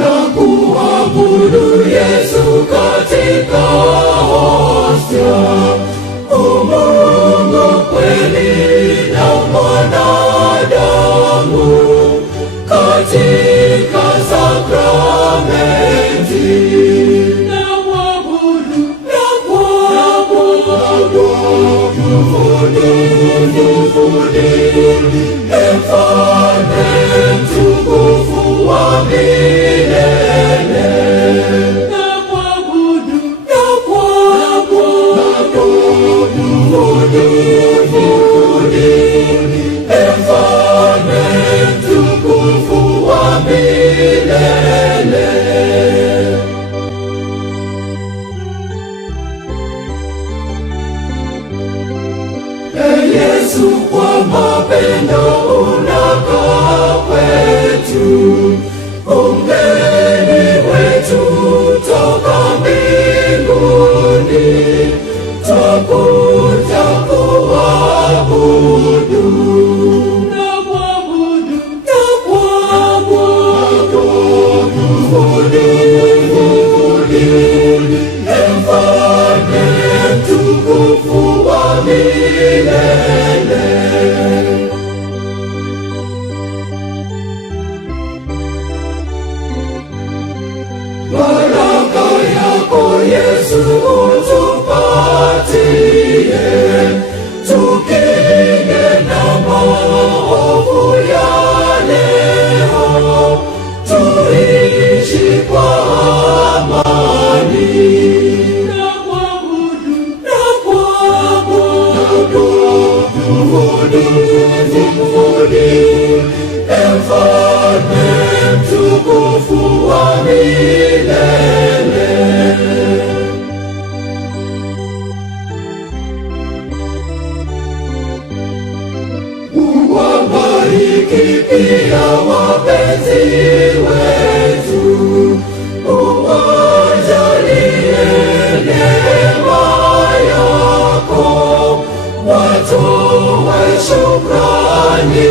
na kuabudu Yesu katika hostia, umungu kweli na mwanadamu katika sakramenti. Na kuabudu Mfalme mtukufu wa milele. Na kuabudu Mfalme mtukufu wa milele. Yesu, kwa mapendo unakaa kwetu, ungeni wetu toka mbinguni, twakuja kuabudu. Na kuabudu Mfalme mtukufu wa milele. Baraka yako Yesu utupatie, tukinge na maovu ya leo, tuishi kwa amani. Mfalme mtukufu wa milele. Uwabariki pia wapenzi wetu, uwajalie neema yako, watoe shukrani